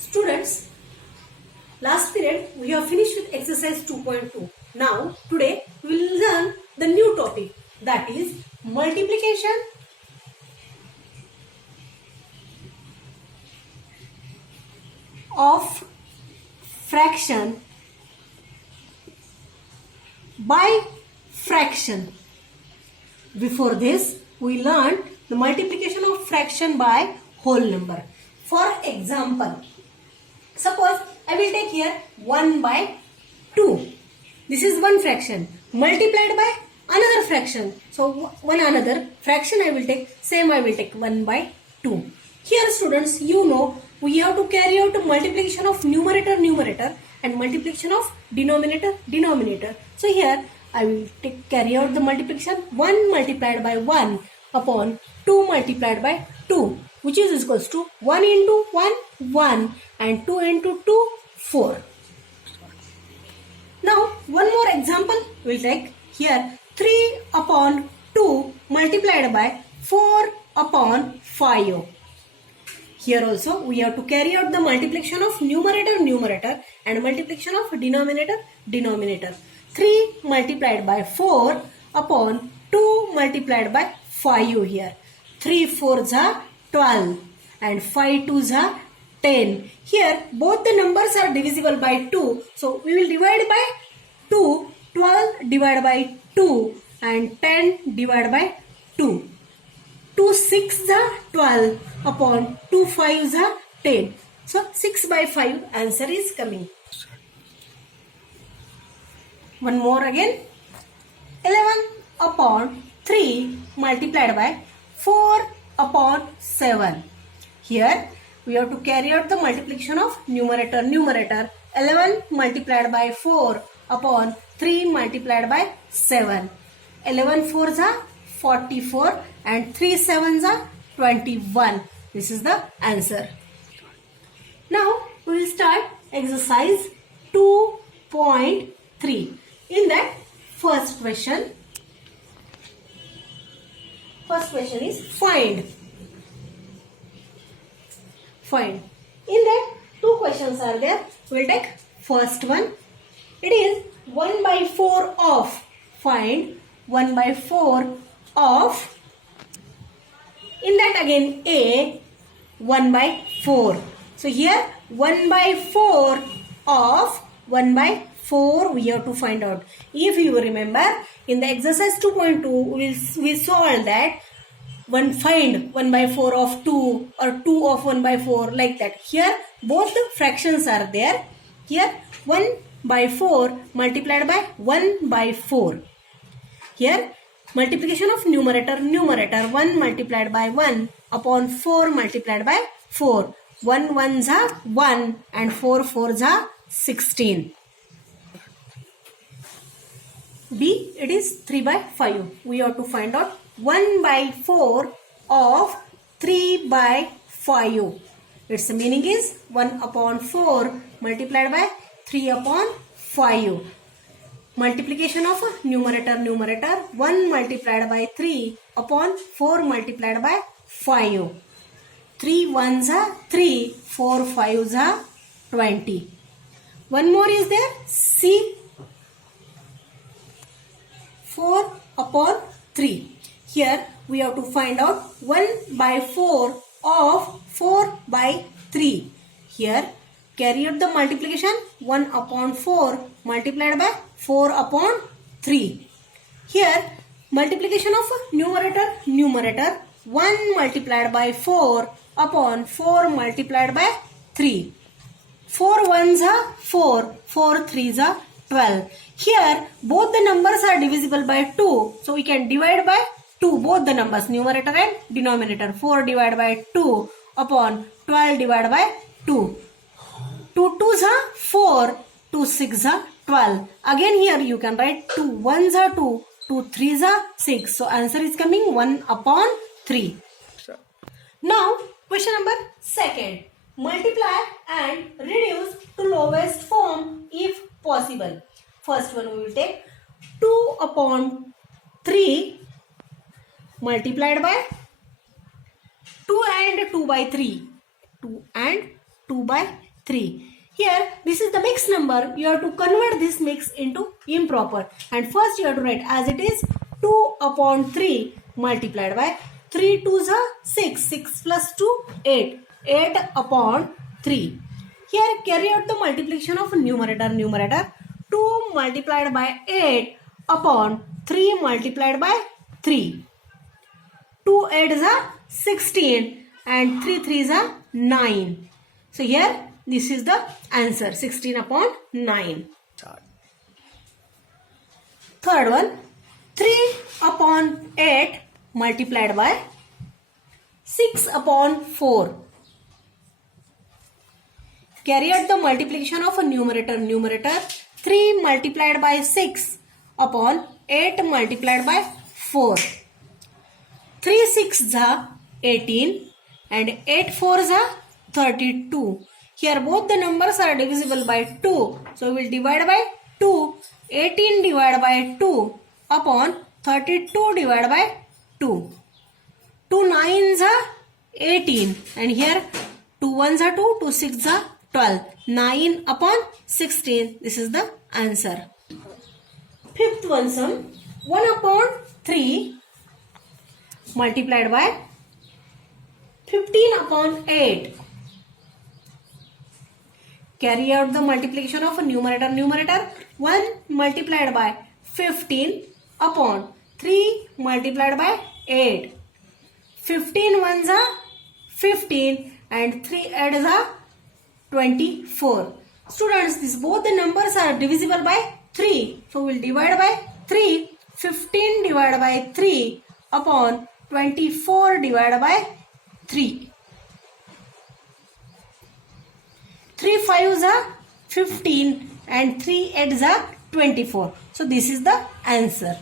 Students, last period we have finished with exercise 2.2. Now today we will learn the new topic, that is multiplication of fraction by fraction. Before this we learned the multiplication of fraction by whole number. For example, suppose I will take here 1 by 2. This is one fraction multiplied by another fraction. So one another fraction I will take, same I will take 1 by 2. Here students, you know we have to carry out multiplication of numerator and multiplication of denominator. So here I will carry out the multiplication 1 multiplied by 1 upon 2 multiplied by 2, which is equals to 1 into 1, 1 and 2 into 2, 4. Now one more example we will take here 3 upon 2 multiplied by 4 upon 5. Here also we have to carry out the multiplication of numerator and multiplication of denominator. 3 multiplied by 4 upon 2 multiplied by 5 here. 3 4s are 12 and 5 2s are 10. Here both the numbers are divisible by 2. So we will divide by 2. 12 divided by 2 and 10 divided by 2. 2 6s are 12 upon 2 5s are 10. So 6 by 5 answer is coming. One more again. 11 upon 3 multiplied by 4 upon 7. Here we have to carry out the multiplication of numerator. 11 multiplied by 4 upon 3 multiplied by 7. 11 4s are 44 and 3 7s are 21. This is the answer. Now we will start exercise 2.3. In that first question is find. In that two questions are there. We will take first one. It is 1 by 4 of. Find 1 by 4 of. In that again A 1 by 4. So here 1 by 4 of 1 by 4 we have to find out. If you remember in the exercise 2.2 we solved that find 1 by 4 of 2 or 2 of 1 by 4 like that. Here both the fractions are there. Here 1 by 4 multiplied by 1 by 4. Here multiplication of numerator 1 multiplied by 1 upon 4 multiplied by 4. 1 1s are 1 and 4 4s are 16. B, it is 3 by 5. We have to find out 1 by 4 of 3 by 5. Its meaning is 1 upon 4 multiplied by 3 upon 5. Multiplication of numerator 1 multiplied by 3 upon 4 multiplied by 5. 3 1s are 3, 4 5s are 20. One more is there, C, 4 upon 3. Here we have to find out 1 by 4 of 4 by 3. Here carry out the multiplication 1 upon 4 multiplied by 4 upon 3. Here multiplication of numerator 1 multiplied by 4 upon 4 multiplied by 3. 4 1s are 4, 4 3s are 12. Here both the numbers are divisible by 2. So we can divide by 2 both the numbers, numerator and denominator. 4 divided by 2 upon 12 divided by 2. 2 2s are 4, 2 6s are 12. Again here you can write 2 1s are 2, 2 3s are 6. So answer is coming 1 upon 3. Sure. Now question number 2. Multiply and reduce to lowest form if possible. First one we will take 2 upon 3 multiplied by 2 and 2 by 3. 2 and 2 by 3. Here, this is the mixed number. You have to convert this mix into improper. And first you have to write as it is 2 upon 3 multiplied by 3 2s are 6. 6 plus 2, 8. 8 upon 3. Here, carry out the multiplication of numerator. Numerator 2 multiplied by 8 upon 3 multiplied by 3. 2 8s are 16 and 3 3s are 9. So here this is the answer, 16 upon 9. Third one, 3 upon 8 multiplied by 6 upon 4. Carry out the multiplication of a numerator. Numerator 3 multiplied by 6 upon 8 multiplied by 4. 3 6s are 18 and 8 4s are 32. Here both the numbers are divisible by 2. So we will divide by 2. 18 divided by 2 upon 32 divided by 2. 2 9s are 18 and here 2 1s are 2, 2 6s are 12. 9 upon 16. This is the answer. Fifth one sum, 1 upon 3 multiplied by 15 upon 8. Carry out the multiplication of a numerator. Numerator 1 multiplied by 15 upon 3 multiplied by 8. 15 ones are 15 and 3 8s are 24. Students, these both the numbers are divisible by 3. So we will divide by 3. 15 divided by 3 upon 24 divided by 3. 3 5s are 15 and 3 8s are 24. So this is the answer.